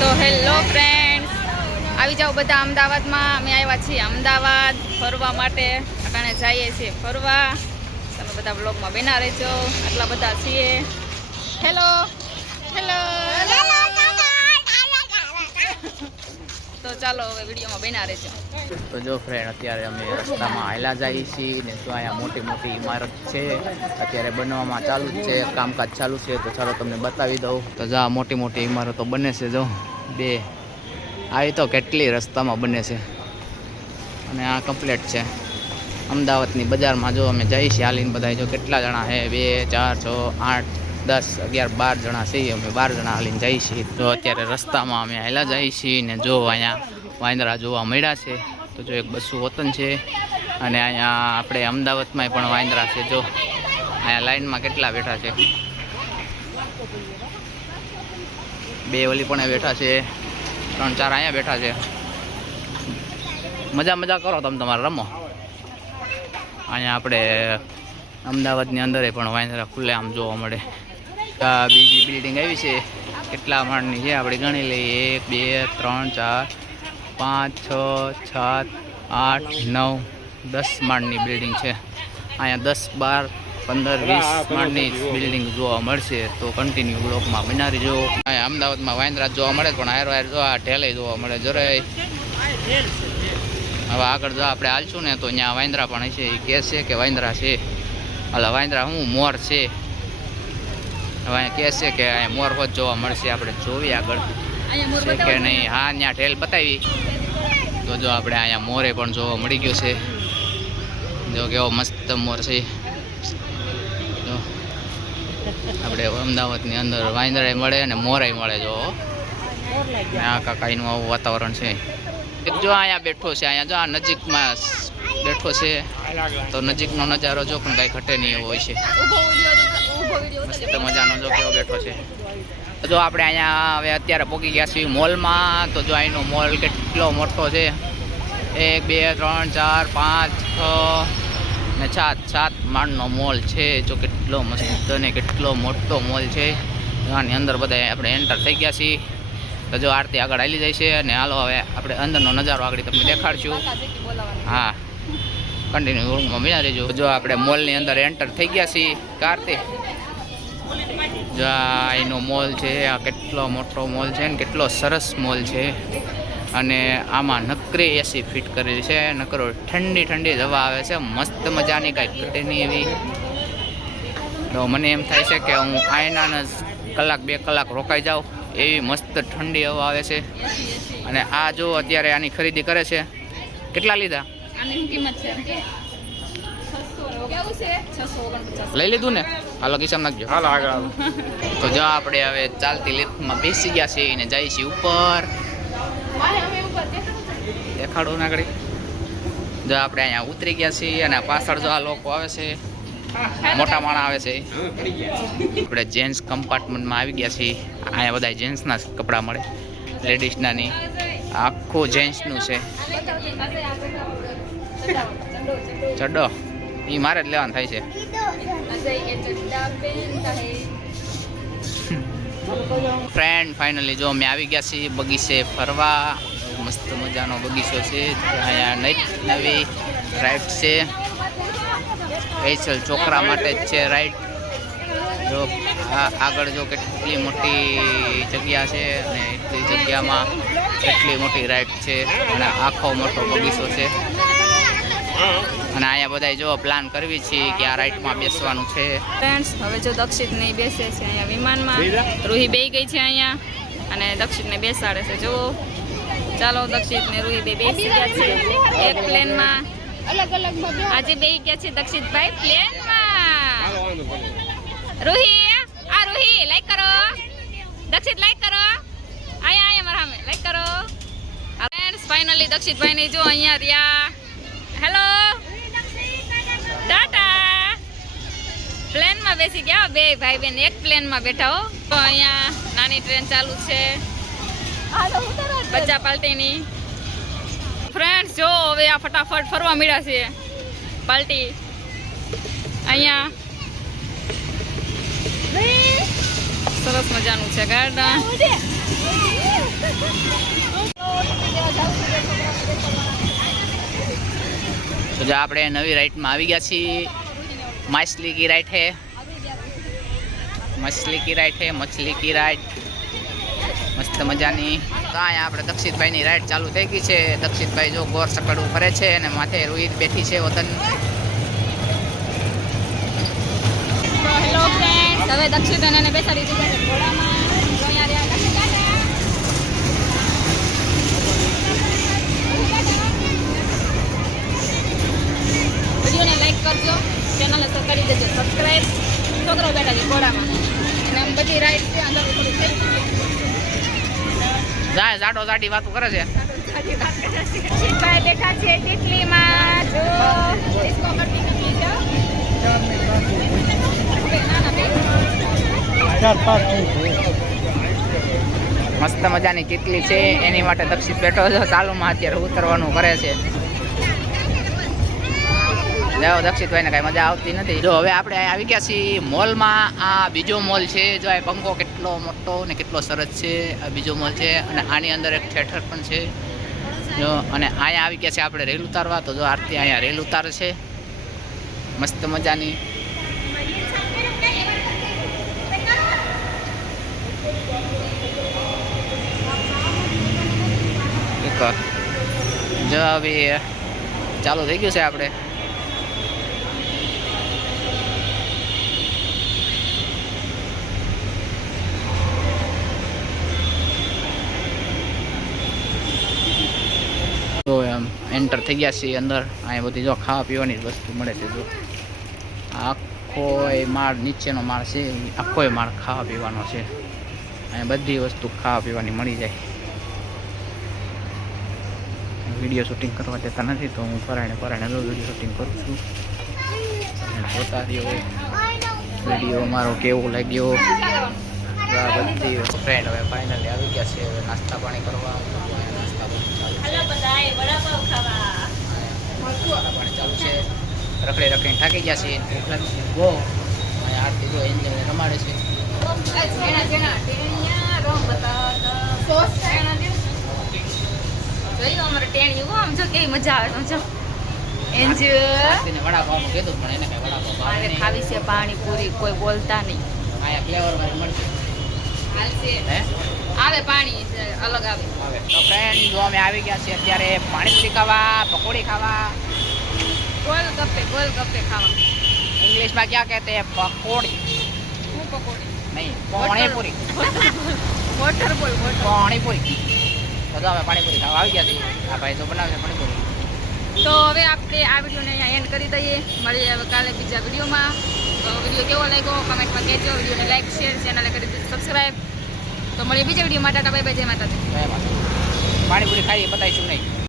તો hello friends, આવી જાઓ બધા અમદાવાદમાં. અમે આવ્યા છીએ અમદાવાદ ફરવા માટે. અટાણે જઈએ છીએ ફરવા. તમે બધા બ્લોગમાં બેના રહેજો. આટલા બધા છીએ. હેલો હેલો તો ચાલો હવે વિડીયોમાં બેના રહેજો. તો જો ફ્રેન્ડ અત્યારે અમે રસ્તામાં આયલા જઈએ છીએ ને જો અહીંયા મોટી મોટી ઇમારત છે, અત્યારે બનવામાં ચાલુ જ છે, કામકાજ ચાલુ છે, તો ચાલો તમને બતાવી દઉં. તો જા, મોટી મોટી ઇમારતો બને છે જો. બે, આવી તો કેટલી રસ્તામાં બને છે. અને આ કમ્પ્લેટ છે. અમદાવાદની બજારમાં જો અમે જઈએ છીએ, હાલીને બધા જો કેટલા જણા છે બે, ચાર, છ, આઠ દસ, અગિયાર, બાર જણા છીએ. અમે બાર જણા હાલીને જઈએ છીએ. તો અત્યારે રસ્તામાં અમે હાલ્યા જઈએ છીએ ને જો અહીંયા વાંદરા જોવા મળ્યા છે, તો જો એક બસું વતન છે અને અહીંયા આપણે અમદાવાદમાં પણ વાંદરા છે. જો અહીંયા લાઈનમાં કેટલા બેઠા છે? બે ઓલી પણ બેઠા છે. ત્રણ, ચાર અહીંયા બેઠા છે. મજા મજા કરો તમે તમારે, રમો. અહીંયા આપણે અમદાવાદની અંદર પણ વાંદરા ખુલ્લે આમ જોવા મળે. આ બીજી બિલ્ડિંગ આવી છે. કેટલા માળની છે આપણે ગણી લઈએ. એક, બે, ત્રણ, ચાર, પાંચ, છ, સાત, આઠ, નવ, દસ માળની બિલ્ડિંગ છે. અહીંયા દસ, બાર, પંદર, વીસ માળની બિલ્ડિંગ જોવા મળશે. તો કન્ટિન્યુ બ્લોકમાં બનાવી જો અહીંયા અમદાવાદમાં વાંદરા જોવા મળે, પણ આયર વાયર જો આ જોવા મળે જરાય. હવે આગળ જો આપણે હાલશું ને, તો ત્યાં વાંદરા પણ છે એ કહે છે કે વાંદરા છે. એટલે વાંદરા હું? મોર છે. હવે અહીંયા કહે છે કે અહીંયા મોર હોત જોવા મળશે આપણે જોઈએ આગળ. છે કે નહીં? હા ત્યાં ઠેલ બતાવી. તો જો આપણે અહીંયા મોરે પણ જોવા મળી ગયો છે. જો કેવો મસ્ત મોર છે. જો. આપણે અમદાવાદની અંદર વાંદરાય મળે અને મોરાય મળે જો. આ કાકાઈનું આવું વાતાવરણ છે. એક જો અહીંયા બેઠો છે અહીંયા જો આ નજીકમાં બેઠો છે. તો નજીકનો નજારો જો પણ કાંઈ ઘટે નહીં એવો હોય છે ઊભો વીડિયો ઊભો વીડિયો મજાનો જો આપણે અહીંયા હવે અત્યારે પહોંચી ગયા છીએ મોલમાં, તો જો અહીંનો મોલ કેટલો મોટો છે. એક, બે, ત્રણ, ચાર, પાંચ, છ ને સાત. સાત માળનો મોલ છે. જો કેટલો મસ્ત ને કેટલો મોટો મોલ છે. આની અંદર બધા આપણે એન્ટર થઈ ગયા છીએ. તો જો આરતી આગળ આવી જાય છે અને હાલો હવે આપણે અંદરનો નજારો આગળ તમને દેખાડશું. હા. કન્ટિન્યુ રૂમમાં મિલા રહેજો. જો આપણે મોલની અંદર એન્ટર થઈ ગયા છીએ. કાર્તિક. જો આ એનો મોલ છે, આ કેટલો મોટો મોલ છે ને કેટલો સરસ મોલ છે. અને આમાં નકરી એસી ફિટ કરેલી છે, નકરો ઠંડી ઠંડી હવા આવે છે, મસ્ત મજાની કાંઈ ઘટે નહીં એવી. તો મને એમ થાય છે કે હું આયના જ કલાક બે કલાક રોકાઈ જાઉં, એવી મસ્ત ઠંડી હવા આવે છે. અને આ જો અત્યારે આની ખરીદી કરે છે, કેટલા લીધા? આની કિંમત છે કેવું છે છસો ઓગણપચાસ લઈ લીધું ને? હાલો કિસ્સા નાખજો. હાલ આગળ તો જો આપણે હવે ચાલતી લિફ્ટમાં બેસી ગયા છીએ ને જઈએ છીએ ઉપર. દેખાડો ના કરી જો આપણે અહીંયા ઉતરી ગયા છીએ અને પાછળ જો આ લોકો આવે છે મોટા માણા આવે છે. આપણે જેન્ટ્સ કમ્પાર્ટમેન્ટમાં આવી ગયા છીએ. અહીંયા બધા જેન્ટ્સના કપડાં મળે. લેડીઝના નહીં. આખું જેન્ટ્સનું છે. ચડ્ડો એ મારે જ લેવાનું થાય છે. ફ્રેન્ડ ફાઇનલી જો અમે આવી ગયા છીએ બગીચે ફરવા. મસ્ત મજાનો બગીચો છે. અહીંયા નઈ નવી રાઈડ છે. સ્પેશિયલ છોકરા માટે જ છે રાઈડ જો આગળ જો કેટલી મોટી જગ્યા છે અને એટલી જગ્યામાં કેટલી મોટી રાઈડ છે. અને આખો મોટો બગીચો છે. અને અહીંયા બધા જો પ્લાન કરવી છે કે આ રાઈડમાં બેસવાનું છે. ફ્રેન્ડ્સ હવે જો દક્ષિત નહીં બેસે છે અહીંયા વિમાનમાં. રૂહી બેઈ ગઈ છે અહીંયા અને દક્ષિતને બેસાડે છે. જો ચાલો દક્ષિત ને રૂહી બે બેસી ગયા છે. એક પ્લેનમાં. અલગ અલગ આજે બે ગયા છે દક્ષિતભાઈ પ્લેનમાં. રૂહી આ રૂહી લાઈક કરો. દક્ષિત લાઈક કરો. આયા આયા મારા સામે લાઈક કરો. ફ્રેન્ડ્સ ફાઇનલી દક્ષિતભાઈ ને જો અહીંયા રહ્યા. બેસી ગયા. બે ભાઈ બેન એક પ્લેનમાં બેઠા હો. તો અહીંયા નાની ટ્રેન ચાલુ છે. બચ્ચા પાલટીની. ફ્રેન્ડ્સ જો હવે આ ફટાફટ ફરવા મળ્યા છે પાલટી. અહીંયા. સરસ મજાનું છે ગાર્ડન. જો આપણે નવી રાઈડમાં આવી ગયા છીએ. માછલી કી રાઈટ હે. મછલી કી રાઈડ છે, મછલી કી રાઈડ મસ્ત મજાની. તો અહીંયા આપણે દક્ષિતભાઈની રાઈડ ચાલુ થઈ ગઈ છે. દક્ષિતભાઈ જો ગોર સકડવું ફરે છે અને માથે રોહિત બેઠી છે વતન. હેલો બેસાડી દીધા છે ઘોડામાં. લાઈક કરજો. ચેનલને સબ કરી દેજો. સબસ્ક્રાઈબ છોકરો બેઠા છે ઘોડામાં. બધી રાઈડ છે અંદર જાય જાડો જાડી વાતો કરે છે. શિવભાઈ બેઠા છે ટીટલીમાં. જો ડિસ્કો કરતી ટીટલી છે ના ના બેન મસ્ત મજાની કેટલી છે એની માટે દક્ષિત બેઠો છે ચાલુમાં અત્યારે ઉતરવાનું કરે છે. જાઓ, દક્ષિતભાઈને કાંઈ મજા આવતી નથી. જો, હવે આપણે આવી ગયા છીએ મોલમાં. આ બીજો મોલ છે. જો, આ પંખો કેટલો મોટો ને કેટલો સરસ છે. આ બીજો મોલ છે અને આની અંદર એક થિયેટર પણ છે. જો, અને અહીંયા આવી ગયા છે આપણે રેલ ઉતારવા. તો જો, આરતી અહીંયા રેલ ઉતારે છે. મસ્ત મજાની. જો, હવે ચાલુ થઈ ગયું છે આપણે. તો એમ એન્ટર થઈ ગયા છીએ અંદર. અહીંયા બધી જો ખાવા પીવાની જ વસ્તુ મળે છે જો. આખો માળ, નીચેનો માળ છે આખો માળ ખાવા પીવાનો છે. અહીંયા બધી વસ્તુ ખાવા પીવાની મળી જાય. વીડિયો શૂટિંગ કરવા જતા નથી તો હું પરાયણે પરાયણે લો વીડિયો શૂટિંગ કરું છું. જોતા રહ્યો વીડિયો મારો કેવો લાગ્યો? બધી ફ્રેન્ડ હવે ફાઇનલી આવી ગયા છે. નાસ્તા પાણી કરવા નાસ્તા બધું ચાલુ છે હલો બધાએ વડાપાવ ખાવા નાસ્તા પાણી ચાલુ છે રખડી રખડીને થાકી ગયા છે ભૂખ લાગી છે. બહુ. અહીંયા આરતી જો એન્જલ રમાડે છે. પણ એને કઈ ખાવી છે પાણીપુરી કોઈ બોલતા નહીં. આવે પાણી અલગ આવે. તો ફ્રેન્ડ જો અમે આવી ગયા છીએ અત્યારે પાણીપુરી ખાવા પકોડી ખાવા. ગોલ ગપ્પે ગોલ ગપ્પે ખાવા ઇંગ્લિશમાં ક્યાં કહેતે हैं? પકોડી હું પકોડી નહીં panipuri water ball water panipuri તો જો અમે પાણીપુરી ખાવા આવી ગયા છીએ આ ભાઈ તો બનાવે છે પાણીપુરી તો હવે આપણે આ વિડીયોને અહીંયા એન્ડ કરી દઈએ. મળીએ હવે કાલે બીજા વિડીયોમાં. તો વીડિયો કેવો લાગ્યો? કમેન્ટમાં કહેજો. વિડીયોને લાઈક શેર ચેનલે કરી દીધું સબસ્ક્રાઈબ તો મળીએ બીજા વિડીયોમાં. ટાટા બાય બાય જય માતાજી. જય માતા પાણીપુરી ખાઈએ બતાવીશું. નહીં